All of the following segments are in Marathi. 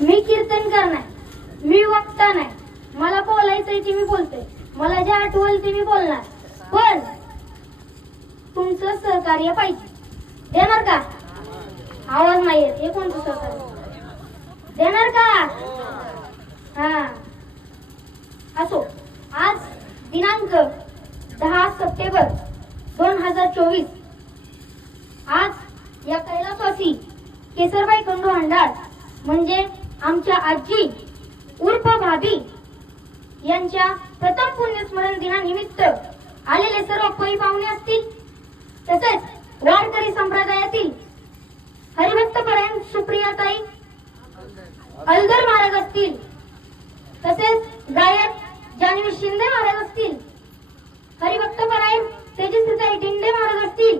मी कीर्तनकार नाही, मी वक्ता नाही. मला बोलायचंय ते मी बोलते, मला जे आठवल ते मी बोलणार. पण तुमचं सहकार्य पाहिजे. देणार का? आवाज नाही येत. हे कोणतं सहकार्य देणार का? हा असो. आज दिनांक 10 सप्टेंबर 2024. आज या कैलासवासी केसरबाई खंडू हंडाळ म्हणजे आमच्या आजी उर्फ भाभी यांच्या प्रथम पुण्यस्मरण दिनानिमित्त आलेले सर्व पै पाहुणे असतील, तसेच वारकरी संप्रदायातील हरिभक्तपरायण सुप्रियाताई अलदर महाराज असतील, तसेच गायक जानवी शिंदे महाराज असतील, हरिभक्तपरायण तेजस्वीताई डिंडे महाराज असतील,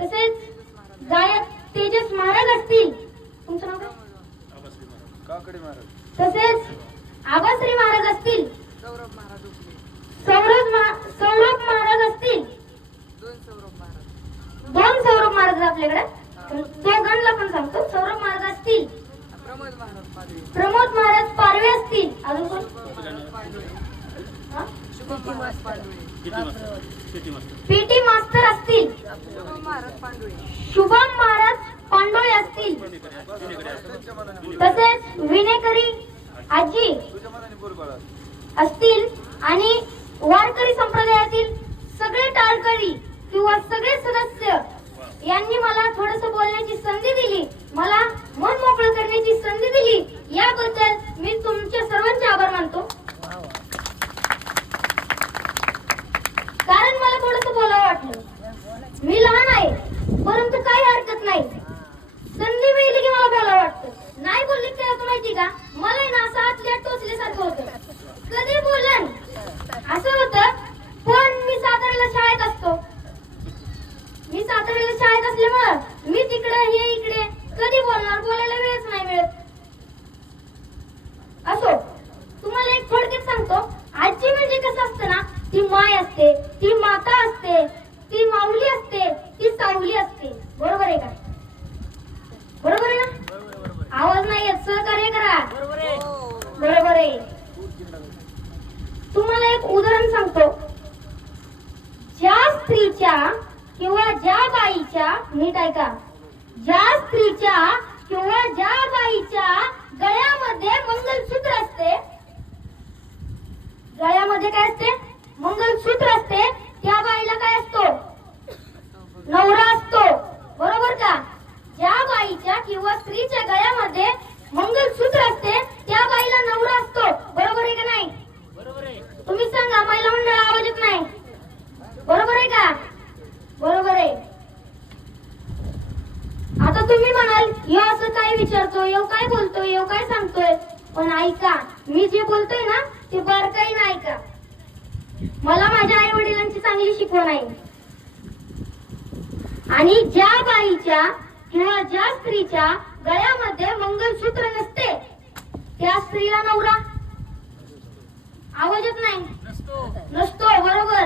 तसेच गायक तेजस महाराज असतील. तुमचं नाव काय? तसेच आबाश्री महाराज असतील, सौरभ महाराज असतील, दोन सौरभ महाराज आपल्याकडे. तो गणला पण सांगतो. सौरभ महाराज असतील, प्रमोद महाराज पारवे असतील, अजून कोण? पीटी मास्तर असतील, शुभम महाराज पांडोळे असतील, तसेच विनेकरी आजी असतील आणि वारकरी संप्रदायातील सगळे टाळकरी किंवा सगळे सदस्य यांनी मला थोडस बोलण्याची संधी दिली, मला मन मोकळं करण्याची संधी दिली. याबद्दल मी तुमच्या सर्वांचे आभार मानतो. कारण मला थोडस बोलावं वाटलं. मी लहान आहे, परंतु काही हरकत नाही. संधी मिळाली की मला बोलावं वाटतं. नाही बोलली काय होतं माहिती का? मला ना असं आतल्या टोचल्यासारखं होतं. कधी बोलन असं होतं. पण मी साताऱ्याला शाळेत असतो. मी साताऱ्याला शाळेत असल्यामुळं मी तिकडे हे इकडे कधी बोलणार, बोलायला वेळच नाही मिळत. असो, तुम्हाला एक थोडक्यात सांगतो. आजी म्हणजे कसं असतं ना, ती माय असते, ती माता असते, ती माऊली असते, ती सावली असते. बरोबर आहे का? बरोबर आहे ना? आवाज नाही येत, सहकार्य करा. बरोबर आहे. तुम्हाला एक उदाहरण सांगतो. ज्या स्त्रीच्या किंवा ज्या बाईच्या, नीट ऐका, ज्या स्त्रीच्या किंवा ज्या बाईच्या गळ्यामध्ये मंगलसूत्र असते, गळ्यामध्ये काय असते? मंगलसूत्र असते. त्या बाईला काय असतो? नवरा असतो. बरोबर का? ज्या बाईच्या किंवा स्त्रीच्या गळ्यामध्ये मंगलसूत्र असते त्या बाईला नवरा असतो. बरोबर आहे का नाही? बरोबर आहे. तुम्ही सांगा, महिला मंडळ आवाज येत नाही. बरोबर आहे का? बरोबर आहे. आता तुम्ही म्हणाल, यो असं काय विचारतोय, यो काय बोलतोय, यो काय सांगतोय. पण ऐका, मी जे बोलतोय ना ते बारकाईने ऐका. मला माझ्या आई वडिलांची चांगली शिकवण आहे. आणि ज्या बाईच्या किंवा ज्या स्त्रीच्या गळ्यामध्ये मंगलसूत्र नसते त्या स्त्रीला नवरा आवाज येत नाही. नसतो. बरोबर.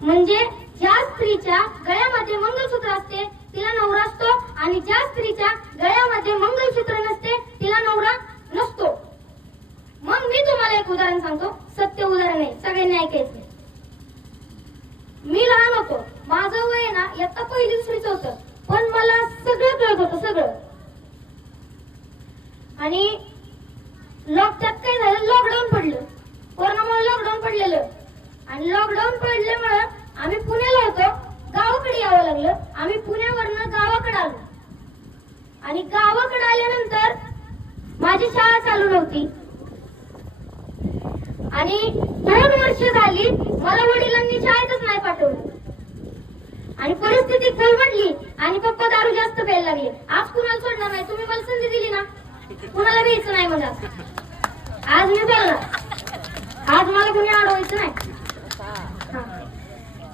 म्हणजे ज्या स्त्रीच्या गळ्यामध्ये मंगलसूत्र असते तिला नवरा असतो, आणि ज्या स्त्रीच्या गळ्यामध्ये मंगलसूत्र नसते तिला नवरा नसतो. मग मी तुम्हाला एक उदाहरण सांगतो. सत्य उदाहरण आहे, सगळ्यांनी ऐकायचं. मी लहान होतो. माझं वय ना इयत्ता पहिली दुसरीच होतं, पण मला सगळं कळत होतं, सगळं. आणि त्यात काय झालं, लॉकडाऊन पडलं. कोरोनामुळे लॉकडाऊन पडलेलं. आणि लॉकडाऊन पडल्यामुळे आम्ही पुण्याला होतो, गावाकडे यावं लागलं. आम्ही पुण्यावरनं गावाकडे आलो. आणि गावाकडे आल्यानंतर माझी शाळा चालू नव्हती. आणि 2 वर्ष झाली मला वडिलांनी शाळेतच नाही पाठवलं. आणि परिस्थिती कोलमडली आणि पप्पा दारू जास्त प्यायला लागले. आज कुणाला सोडणार नाही. तुम्ही मला संधी दिली ना, कुणाला द्यायचं नाही. मला आज मी बोलणार, आज मला कुणी अडवायचं नाही.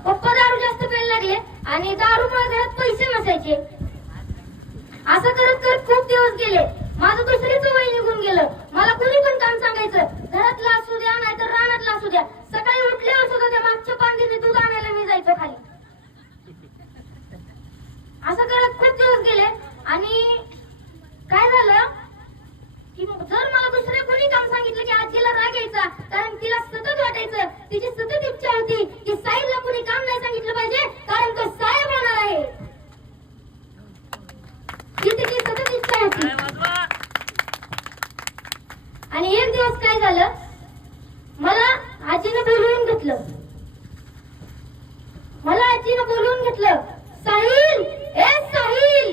पप्पा दारू जास्त प्यायला लागले आणि दारूमुळे घरात पैसे नसायचे. असं करत करत खूप दिवस गेले. माझं दुसरीच वय निघून गेलं. मला कुणी पण काम सांगायचं, घरातला असू द्या नाहीतर रानातला असू द्या. सकाळी उठल्यावर सुद्धा त्या मागच्या पांढरीने दूध आणायला मी जायचो खाली. असं करत खूप दिवस गेले. आणि काय झालं, झालं, मला आजीने बोलवून घेतलं. साहिल, ए साहिल.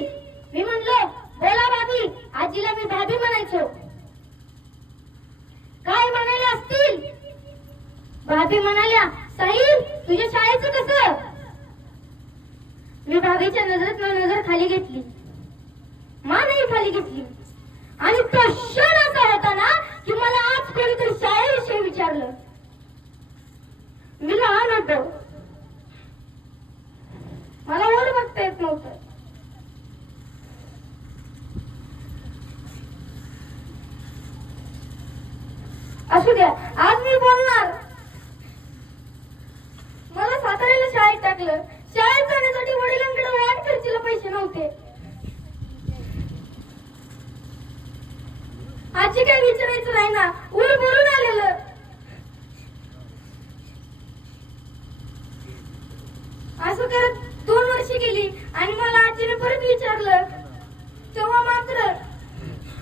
मी म्हणलो बोला भाभी. आजीला मी भाभी म्हणायचो. काय म्हणाल्या असतील? भाभी म्हणाल्या, साहिल तुझ्या शाळेचं कसं? मी भाभीच्या नजरेत नजर खाली घेतली, नाही खाली घेतली. आणि तो क्षण असा होता ना की मला आज कोणीतरी शाळेविषयी विचारलं. मी लहान होतो, मला वर बघता येत नव्हतं. असू द्या, आज मी बोलणार. मला साताऱ्याला शाळेत टाकलं. शाळेत जाण्यासाठी वडिलांकडे वाट खर्चीला पैसे नव्हते. आजी काय विचारायचं नाही ना, उर भरून आलेलं. असं करत 2 वर्ष गेली आणि मला आजीने परत विचारलं. तेव्हा मात्र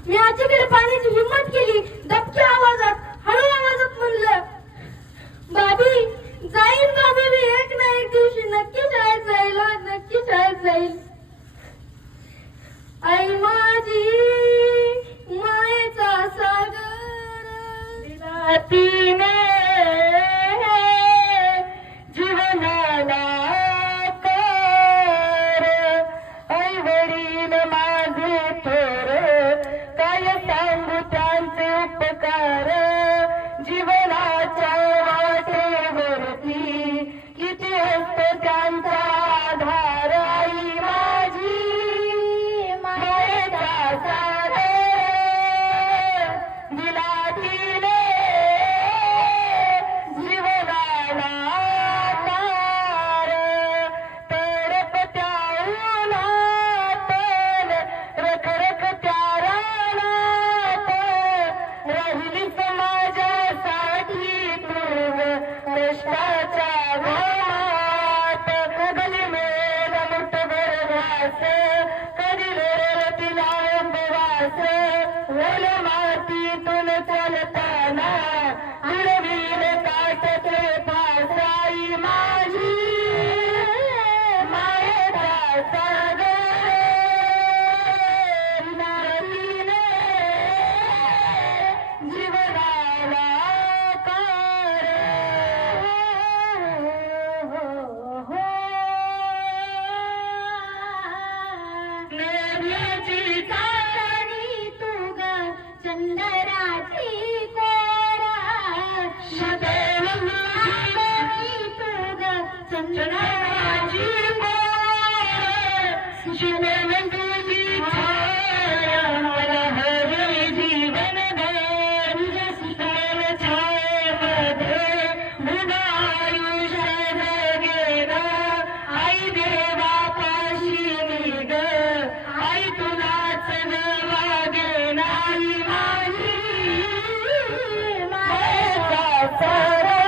मी आजीकडे पाहण्याची हिंमत केली. दबक्या आवाजात, हळू आवाजात म्हणलं, भाभी जाईल भाभी, मी एक ना एक दिवशी नक्की शाळेत जाईल, नक्की शाळेत जाईल. आई माझी मायेचा सागर दिला तिने जीवनाला कर. आई वडील माझे थोर, काय सांगू त्यांचे उपकार. जीवनाच्या वाटेवरती किती असतो त्यांचा आधार. आई माझी मायेचा सागर दिला तिने जीवनाला तार. तडपत्या उन्हात, रखरखत्या रानात, राहिली समाजासाठी तू कष्टाच्या घामात. कधी मिळेल मुठभर घास, कधी मिळेल तिला उपवास. ओल मातीतून चालताना हरवील काटते फास. आई माझी मायेचा सागर दिला जीवनाला कर. नदीची चालणी तू ग, चंदराची कोरा. चालणी तू ग, चंदराची कोरा. जीवन तुझी छाया मला हवी जीवनभर. तुझ्या छायेमध्ये उभं आयुष्य जगेना. आई देवापाशी मी ग, आई तुलाच मागेन. आई माझी मायेचा सागर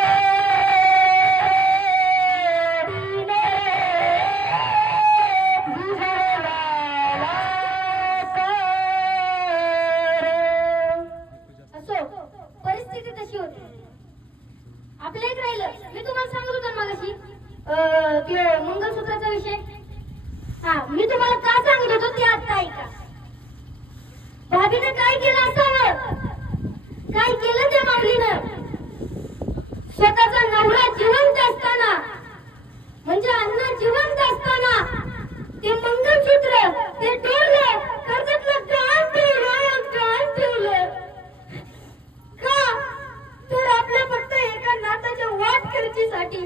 असो, परिस्थिती तशी होती. आपलं एक राहिलं, मी तुम्हाला सांगत होतो ना मगाशी ते मंगळसूत्राचा विषय. मी तुम्हाला का सांगत होतो ते आता ऐका. भाभीने काय केलं असावं, काय केलं त्या माऊलीनं. स्वतःचा नवरा जिवंत असताना, म्हणजे अण्णा जिवंत असताना ते मंगळसूत्र, ते तोडलं, कर्जतलं गहाण ठेवलं. का तर आपल्या फक्त एका नाताच्या वाट खर्चीसाठी.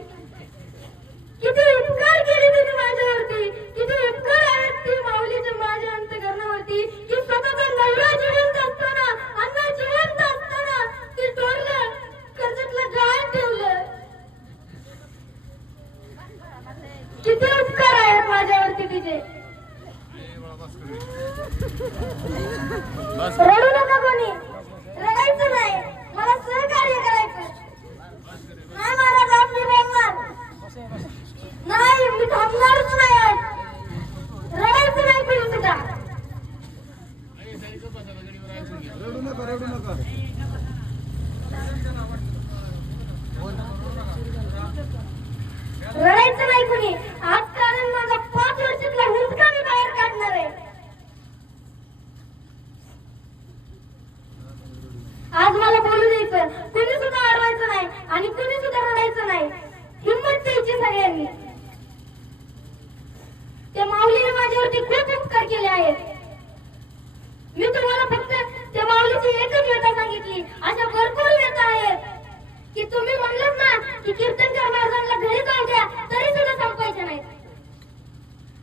किती उपकार केले तिने माझ्यावरती, किती उपकार आहेत ती माऊलीचे माझ्या अंतकरणावरती, की स्वतःचा नवरा जिवंत असताना, अण्णा जिवंत असताना ते तोडलं, कर्जतलं गहाण ठेवलं. किती उपकार आहेत माझ्यावरती तिचे. रडू नका कोणी, रडायचं नाही, मला सहकार्य करायचं. नाही महाराज, आज मी बोलणार नाही, मी थांबणारच नाही. आज रडायचं नाही कोणी सुद्धा. रडू नका. रडायचं नाही कुणी आज, कारण माझा 5 वर्षातला हुंदका मी बाहेर काढणार आहे. आज मला बोलू द्यायचं, कुणी सुद्धा अडवायचं नाही आणि कुणी सुद्धा रडायचं नाही. हिंमत द्यायची सगळ्यांनी. त्या माऊलीने माझ्यावरती खूप उपकार केले आहेत. मी तुम्हाला फक्त त्या माऊलीची एकच व्यथा सांगितली. अशा भरपूर व्यथा आहेत की तुम्ही म्हणलात ना की कीर्तनकार महाराजांना घरी जाऊ द्या, तरी सुद्धा संपायचे नाहीत.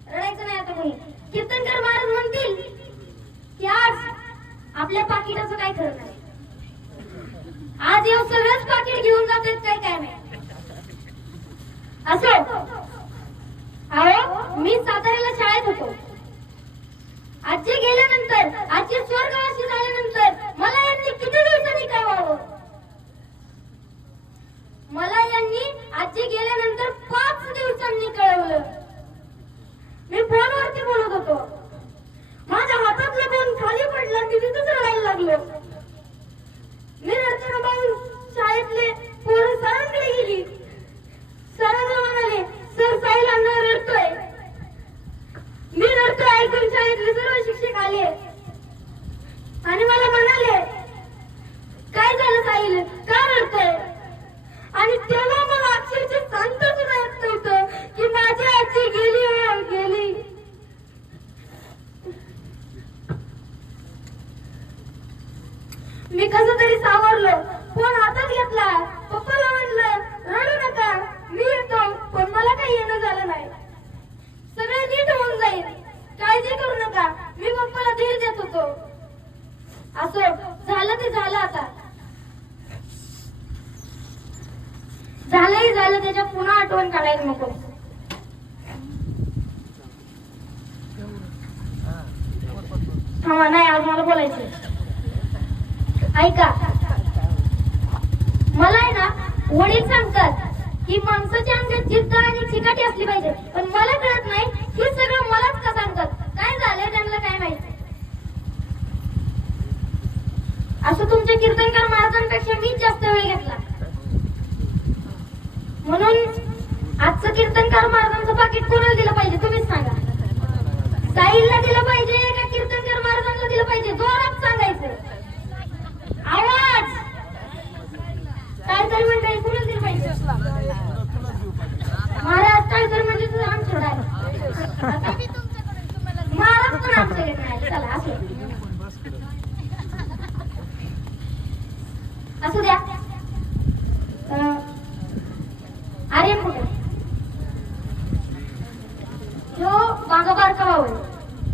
रडायचं नाही आता कोणी. कीर्तनकार महाराज म्हणतील की आज आपल्या पाकिटाचं काय खरं नाही. आज येऊ सगळंच पाकिट घेऊन जातात काय काय नाही. असो, अहो मी साताऱ्याला शाळेत होतो. आजी गेल्यानंतर, आजी स्वर्गवासी झाल्यानंतर मला यांनी किती दिवसांनी कळवावं. मला यांनी आजी गेल्यानंतर 5 दिवसांनी कळवलं. मी फोनवरती बोलत होतो. माझ्या हातातलं फोन खाली पडला, मी तिथंच रडायला लागलो. मी रडताना पाहून शाळेतले पोरं सरांकडे गेली. सरांना म्हणाले, सर साहिल अण्णा रडतोय. मी रडतोय ऐकून शाळेतले सर्व शिक्षक आले आणि मला म्हणाले, काय झालं साहिल, का रडतोय? आणि तेव्हा मला अक्षरशः सांगता सुद्धा येत नव्हतं की माझी आजी गेली गेली. मी कसं तरी सावरलो, फोन हातात घेतला, पप्पाला म्हणलं रडू नका, मी येतो. पण मला काही येणं झालं नाही. सगळं नीट होऊन जाईल, काळजी करू नका, मी पप्पाला धीर देत होतो. असो, झालं ते झालं. आता झालंही झालं, त्याच्या पुन्हा आठवण काढायला नको. थांबा, नाही आज मला बोलायचं. ऐका, मला आहे ना वडील सांगतात की माणसाच्या अंगात जिद्द आणि चिकाटी असली पाहिजे. पण मला कळत नाही हे सगळं मलाच का सांगतात. काय झालंय त्यांना काय माहिती. असं तुमच्या कीर्तनकार महाराजांपेक्षा मीच जास्त वेळ घेतला. म्हणून आजचं कीर्तनकार महाराजांचं पाकिट कोणाला दिलं पाहिजे तुम्हीच सांगा. साहिलला दिलं पाहिजे का कीर्तनकार महाराजांना दिलं पाहिजे? जोरात सांगायचं. आवाज टाळकर मंडळी कुणाला दिलं पाहिजे? महाराज टाळकर म्हणजे तुझं आमचं महाराज पण आमच्याकडे नाही. चला असू द्या. आर्यन कुठे? जो बागा बारका भाऊ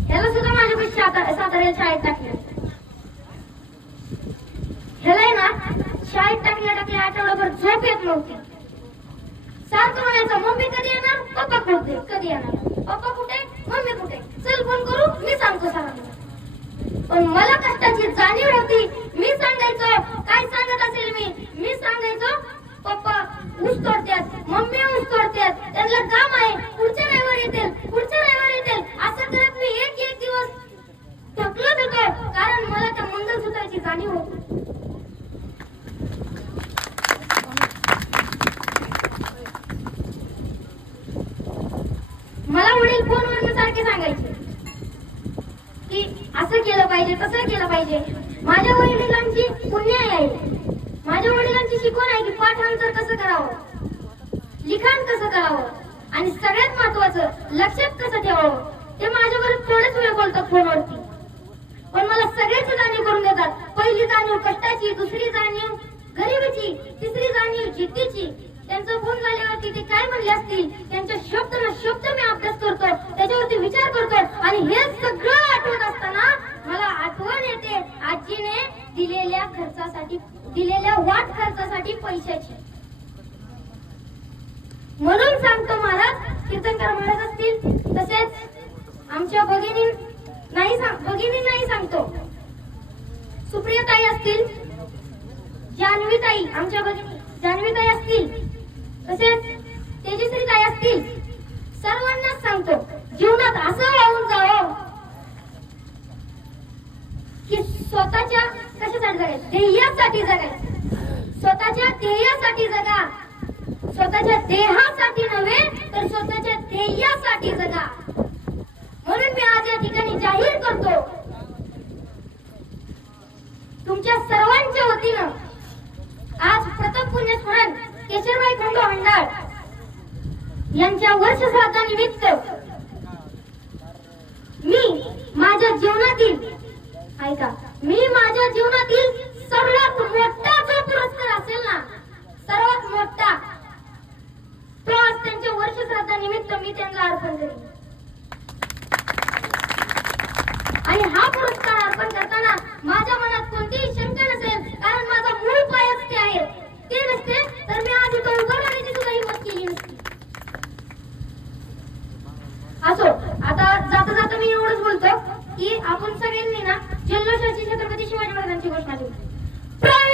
ह्याला सुद्धा माझ्यापेक्षा साताऱ्याला शाळेत टाकलं. ह्याला ना शाळेत टाकल्या आठवडाभर झोप येत नव्हती. सारखं म्हणायचं, मम्मी कधी येणार, पप्पा कुठे, कधी येणार, पप्पा कुठे, मम्मी कुठे, चल फोन करू, मी सांगतो सरांना. पण मला कष्टाची जाणीव होती. मी सांगायचो, काय सांगत असेल मी सांगायचो, पप्पा ऊस तोडतात, मम्मी ऊस तोडतात, त्यांना काम आहे, पुढच्या रविवारी येतील. असं करत मी एक दिवस थकलोच होतो, कारण मला त्या मंगळसूत्राची जाणीव होती. मला वडील फोनवर सारखे सांगायचे की असं केलं पाहिजे, तसं केलं पाहिजे. माझ्या वडिलांची पुण्य आहे. माझ्या वडिलांची शिकवण आहे की पाठांतर कसं करावं, लिखाण कसं करावं आणि सगळ्यात महत्वाचं लक्षात कसं ठेवावं. ते माझ्याबरोबर थोडेच वेळ बोलतात फोनवरती, पण मला सगळ्याची जाणीव करून देतात. पहिली जाणीव कष्टाची, दुसरी जाणीव गरिबीची, तिसरी जाणीव जिद्दीची. त्यांचा फोन झाल्यावरती ते काय म्हणले असतील, त्यांच्या शब्द मी अभ्यास करतो, त्याच्यावरती विचार करतो आणि हे सगळं आठवत असताना मला आठवण येते आजीने दिलेल्या वाट खर्चासाठी पैशाची. म्हणून सांगतो महाराज, कीर्तनकार महाराज असतील, तसेच आमच्या भगिनी नाही सांगतो, सुप्रियाताई असतील, जान्हवीताई, आमच्या भगिनी जान्हवीताई असतील, तसेच तेजश्रीताई असतील, सर्वांनाच सांगतो, जीवनात असं वाहून जावं की स्वतःच्या कशासाठी जगायचं, ध्येयासाठी जगायचं. स्वतःच्या ध्येयासाठी जगा, स्वतःच्या देहासाठी नव्हे तर स्वतःच्या ध्येयासाठी जगा. म्हणून मी आज या ठिकाणी जाहीर करतो, तुमच्या सर्वांच्या वतीनं आज प्रथम पुण्यस्मरण केशरबाई खंडू हंडाळ यांच्या वर्षश्राद्धानिमित्त मी माझ्या जीवनातील ऐका, मी माझ्या जीवनातील सर्वात मोठा जो पुरस्कार असेल ना, सर्वात मोठा, तो आज त्यांच्या वर्षश्राद्धानिमित्त मी त्यांना अर्पण करेन. आणि हा पुरस्कार अर्पण करताना माझ्या मनात कोणतीही शंका नसेल, कारण माझा मूळ पायच ते आहे. ते नसते तर मी आज इथं उभं राहण्याची सुद्धा हिंमत केली नसती. असो, आता जाता जाता मी एवढंच बोलतो की आपण सगळ्यांनी ना जल्लोषाची छत्रपती शिवाजी महाराजांची घोषणा देऊ. प्राण